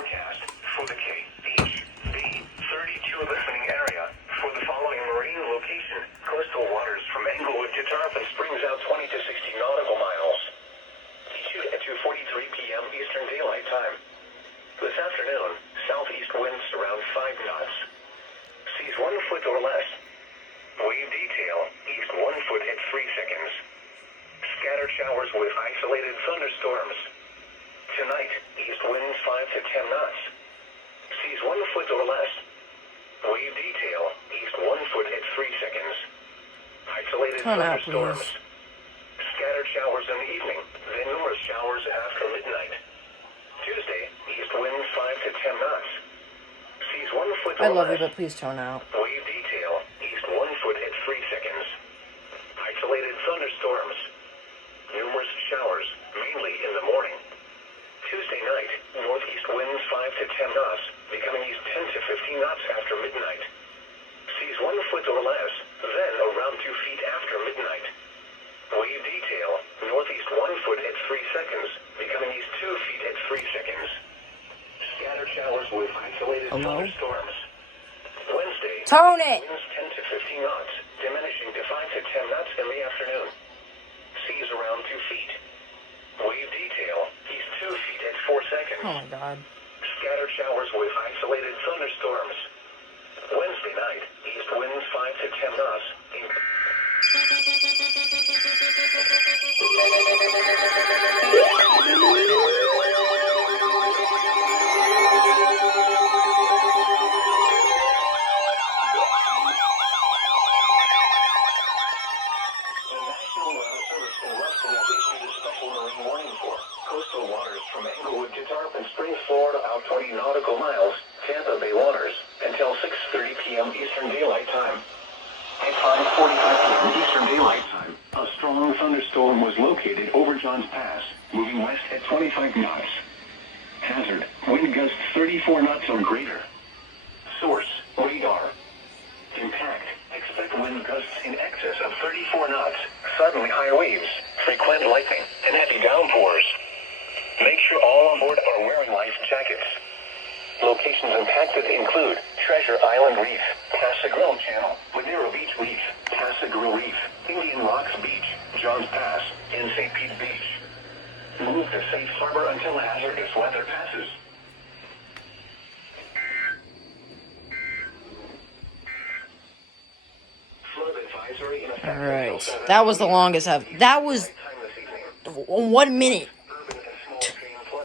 forecast for the Cape Beach, B32 listening area for the following marine location. Coastal waters from Englewood to Tarpon Springs out 20 to 60 nautical miles. Issued at 2:43 p.m. Eastern Daylight Time. This afternoon, southeast winds around 5 knots. Seas 1 foot or less. Wave detail, east 1 foot at 3 seconds. Scattered showers with isolated thunderstorms. Tonight, east winds 5 to 10 knots. Seas 1 foot or less. Wave detail, east 1 foot at 3 seconds. Isolated thunderstorms. Scattered showers in the evening, then numerous showers after midnight. Tuesday, east winds 5 to 10 knots. Seas 1 foot or less. I love you, but please tone out. Wave detail, east 1 foot at 3 seconds. Isolated thunderstorms. Numerous showers, mainly in the morning. Tuesday night, northeast winds 5 to 10 knots, becoming east 10 to 15 knots after midnight. Seas 1 foot or less, then around 2 feet after midnight. Wave detail, northeast 1 foot at 3 seconds, becoming east 2 feet at 3 seconds. Scattered showers with isolated thunderstorms. Wednesday, Tone it! winds 10 to 15 knots, diminishing to 5 to 10 knots in the afternoon. Seas around 2 feet. Wave detail, east 2 feet at 4 seconds. Oh my god. Scattered showers with isolated thunderstorms. Wednesday night, east winds 5 to 10 knots. Coastal waters from Englewood to Tarpon Springs, Florida, out 20 nautical miles, Tampa Bay waters, until 6:30 p.m. Eastern Daylight Time. At 5:45 p.m. Eastern Daylight Time, a strong thunderstorm was located over Johns Pass, moving west at 25 knots. Hazard, wind gusts 34 knots or greater. Source, radar. Impact, expect wind gusts in excess of 34 knots, suddenly high waves, frequent lightning, and heavy downpours. Make sure all on board are wearing life jackets. Locations impacted include Treasure Island Reef, Casa Grille Channel, Madeira Beach Reef, Casa Grille Reef, Indian Rocks Beach, Johns Pass, and St. Pete Beach. Move to safe harbor until hazardous weather passes. Flood advisory in effect. Alright. That was the longest I've... That was 1 minute.